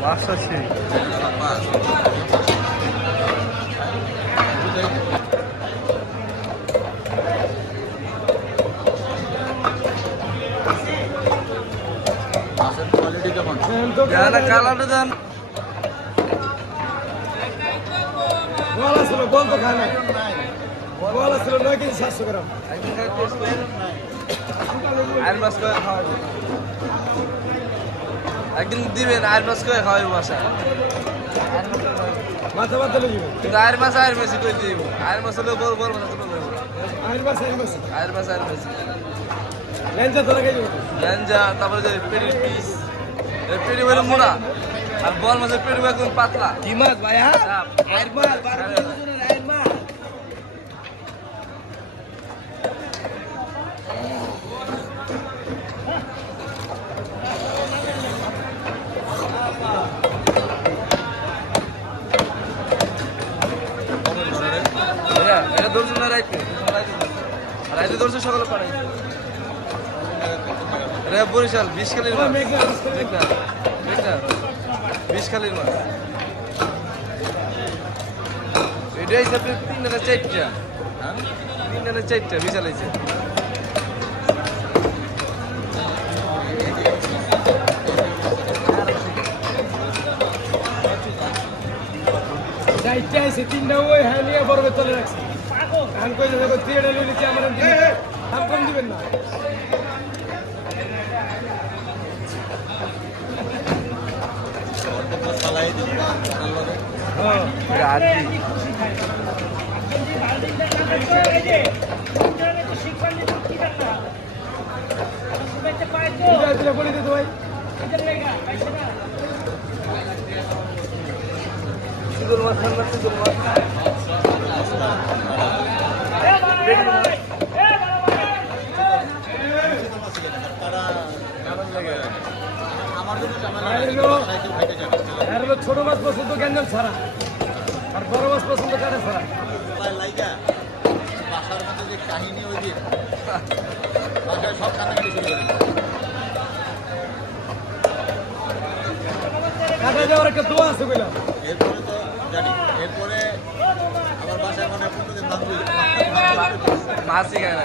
Passa cheio. না না কালারটা দেন বলা ছিল বল তো খায় না। বলা ছিল নয় কেজি সাতশো গ্রাম। আর মাছ করে খাওয়াবো একদিন দিবেন আর মাছ করে খাওয়াবো বাসা মাথা মাথা লেগে যাবে। কিন্তু আর মাছ আর মাছ করে দিব। আর হলে বড় বড় মাছ তুলে দেবো আইন মাস মাস আর আর লেঞ্চা তোরা খেয়ে যাবে। তারপরে পেটির পিস। পেটি বলে মোড়া। আর বল মাছের পেটি একদম পাতলা। কি মাছ ভাই হ্যাঁ। আইর মাছ ওজনের মাছ এটা ধরছো না রাইতে। রাইতে ধরছো সকালে পাড়াই এটা বরিশাল বিশ খালির মাছ। মেঘনা মেঘনা বিশখালির মাছ। এটা হিসাবে তিন টাকা চারটা। তিন টাকা চারটা বিশাল হয়েছে যাইতে আইছে তিনটা ওই হ্যাঁ নিয়ে বড় চলে রাখছে। ধান কই যাবে তিনটা লই নিচে আমার দিবেন না? সিদুল মাছ না মাছ আর হলো ছোট মাছ পছন্দ গ্যাঞ্জাম ছাড়া আর বড় মাছ পছন্দ কাটা ছাড়া বাসার মধ্যে যে কাহিনী ওই দিন বাসায় সব কান্নাকাটি শুরু করে আছে কইলাম এরপরে তো জানি এরপরে আমার বাসায় মনে খায় না।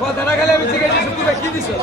কথা না গেলে আমি জিজ্ঞাসা ভাই কি দিছো